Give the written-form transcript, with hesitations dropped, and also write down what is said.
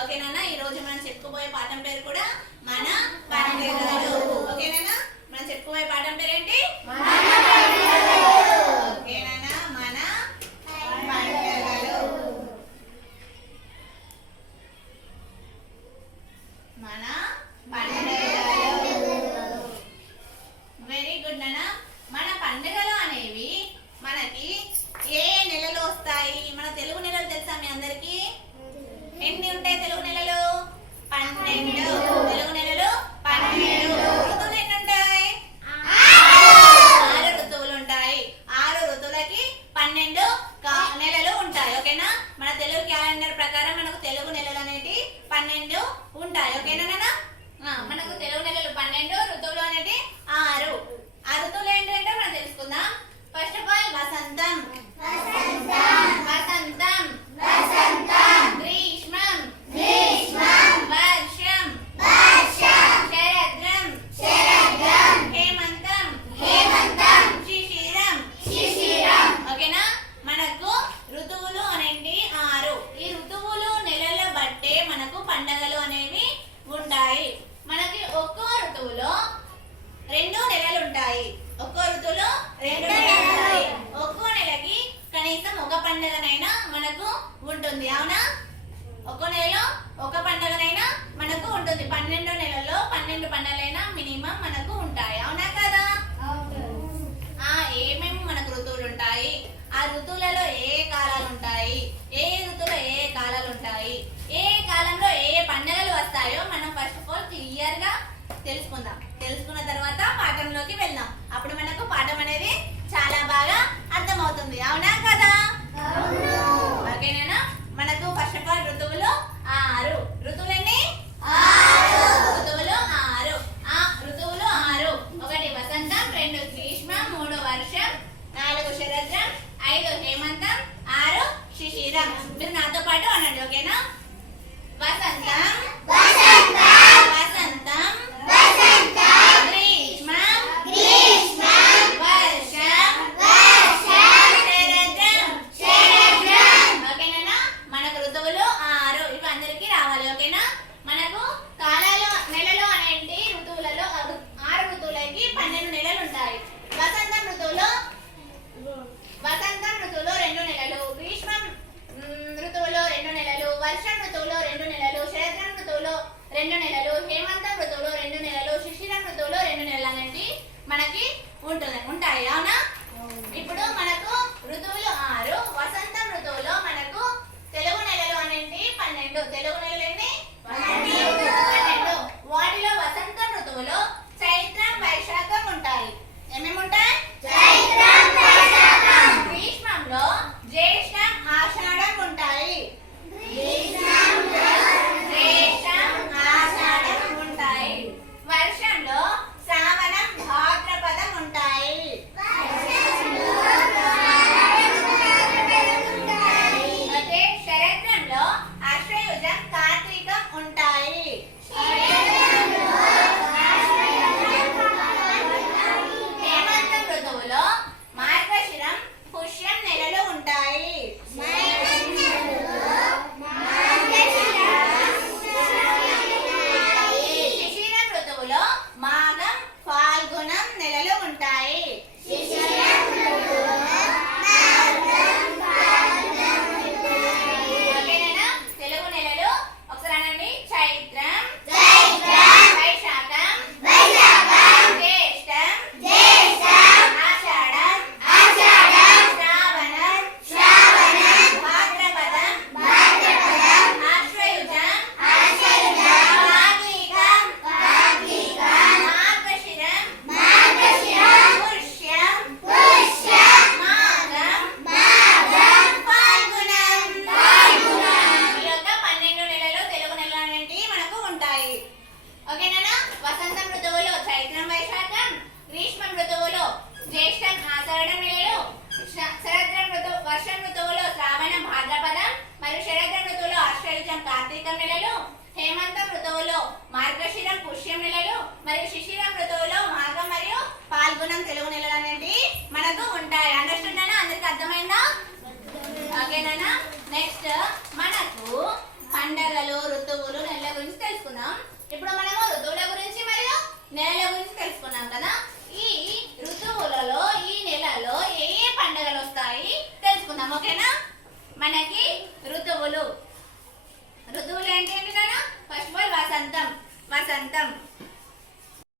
ఓకేనా? ఈ రోజు మనం చెప్పుకోబోయే పాఠం పేరు కూడా మన పండుగలు. ఓకేనా? మనం చెప్పుకోబోయే పాఠం పేరు ఏంటి? ఓకేనా? మన పండుగలు. మన పండుగలు. వెరీ గుడ్ నాన్న. మన పండుగలు అనేవి మనకి ఏ నెలలో వస్తాయి? మన తెలుగు నెలలు తెలుసా మీ అందరికి? ఎన్ని ఉంటాయి తెలుగు నెలలు? 12. తెలుగు నెలలు 12. ఋతువులు ఎన్ని ఉంటాయి? 6 ఋతువులు ఉంటాయి. 6 ఋతువులకి 12 నెలలు ఉంటాయి. ఓకేనా? మన తెలుగు క్యాలెండర్ ప్రకారం మనకు తెలుగు నెలలు అనేవి 12 ఉంటాయి. ఓకేనా నాన్న? మనకు తెలుగు నెలలు 12, ఋతువులు అనేవి 6. ఆ ఋతువులు ఏంటంటే మనం తెలుసుకుందాం. ఫస్ట్ ఆఫ్ ఆల్ వసంతం, వసంతం, గ్రీష్మం, వర్షం, శరదృం, హేమంతం, శిశిరం. ఓకేనా? మనకు ఋతువులు అనేవి 6. ఈ ఋతువులు నెలల బట్టే మనకు పండగలు అనేవి ఉంటాయి. మనకి ఒక్కో ఋతువులో 2 నెలలు ఉంటాయి. ఒక్కో ఋతువులో 2 నెలలు ఉంటాయి. ఒక్కో నెలకి కనీసం ఒక పండుగనైనా మనకు ఉంటుంది. అవునా? ఒక్కో నెలలో ఒక పండుగనైనా మనకు ఉంటుంది. 12 నెలల్లో 12 పండుగలైనా మినిమం మనకు ఉంటాయి. అవునా కదా? ఏమేమి మనకు ఋతువులు ఉంటాయి, ఆ ఋతువులలో ఏ కాలాలు ఉంటాయి, ఏ ఋతువులో ఏ కాలాలు ఉంటాయి, ఏ కాలంలో ఏ పండుగలు వస్తాయో మనం ఫస్ట్ ఆఫ్ ఆల్ క్లియర్ గా తెలుసుకుందాం. తెలుసుకున్న తర్వాత పాఠంలోకి వెళ్దాం. అప్పుడు మనకు పాఠం అనేది చాలా బాగా అర్థమవుతుంది. అవునా కదా? ఓకేనా? మనకు ఫస్ట్ ఆఫ్ ఆల్ ఋతువులు 6. ఋతువులు ఎన్ని? 6. ఋతువులు 6. ఋతువులు 6. 1 వసంతం, 2 గ్రీష్మం, 3 వర్షం, 4 శరదృం, 5 హేమంతం, 6 శిశిరం. మీరు నాతో పాటు అనండి. ఓకేనా? వసంతం, వసంతం, గ్రీష్మం, వర్షం, శరదృం. ఓకేనా? మనకు ఋతువులు 6. ఇవి అందరికీ రావాలి. ఓకేనా? మనకు కాలాలు నెలలు అనేటి ఋతువులలో 6 ఋతువులకి 12 నెలలు ఉంటాయి. వసంతం ఋతువులో 2 నెలలు, గ్రీష్మం ఋతువులో 2 నెలలు, వర్షం ఋతువులో 2 నెలలు, శరదృం ఋతువులో 2 నెలలు, హేమంతం ఋతువులో 2 నెలలు, శిశిరం ఋతువులో 2 నెలలు అనేది మనకి ఉంటాయి. అవునా? ఇప్పుడు మనకు ఋతువులు 6. వసంతం ఋతువులో మనకు తెలుగు నెలలు అనేవి 12. తెలుగు నెలలు ఎన్ని? 12. వాటిలో వసంతం ఋతువులో చైత్రం, వైశాఖం ఉంటాయి. ఏమేమి ఉంటాయి? చైత్రం, వైశాఖం. గ్రీష్మంలో జ్యేష్ఠం, ఆషాఢం ఉంటాయి. వర్షంలో శ్రావణం, భాద్రపదం ఉంటాయి. ఓకే. శరదృంలో ఆశ్వయుజం, కార్తీకం ఉంటాయి. హేమంతం ఋతువులో మార్గశిరం, పుష్యం నెలలు ఉంటాయి. శిశిరం ఋతువులో మాఘం, ఫాల్గుణం నెలలు ఉంటాయి. ఓకేనా? తెలుగు నెలలు ఒకసారి అనండి. చైత్రం, వైశాఖం, జ్యేష్ఠం, ఆషాఢం, శ్రావణం, భాద్రపదం, ఆశ్వయుజం, కార్తీకం, మార్గశిరం, పుష్యం, మాఘం, ఫాల్గుణం. ఈ యొక్క 12 నెలలు తెలుగు నెలలు అనేవి మనకు ఉంటాయి. ఓకేనా? వసంతం ఋతువులో చైత్రం, వైశాఖం, గ్రీష్మం ఋతువులో జ్యేష్ఠం, ఆషాఢం నెలలు, వర్షం ఋతువులో శ్రావణం, భాద్రపదం, మరియు శరదృం ఋతువులో ఆశ్వయుజం, కార్తీకం నెలలు, హేమంతం ఋతువులో మార్గశిరం, పుష్యం నెలలు, మరియు శిశిరం ఋతువులో మాఘం మరియు పాల్గొనం తెలుగు నెలలు అనేవి మనకు ఉంటాయి. అండర్స్టాండ్? అందరికి అర్థమైందా? ఓకేనా? నెక్స్ట్ మనకు పండగలు, ఋతువులు, నెలల గురించి తెలుసుకుందాం. ఇప్పుడు మనము ఋతువుల గురించి మరియు నెలల గురించి తెలుసుకున్నాం కదా. ఈ ఋతువులలో ఈ నెలలో ఏ ఏ పండుగలు వస్తాయి తెలుసుకుందాం. ఓకేనా? మనకి ఋతువులు ఏంటి కదా. ఫస్ట్ ఆఫ్ ఆల్ వసంతం.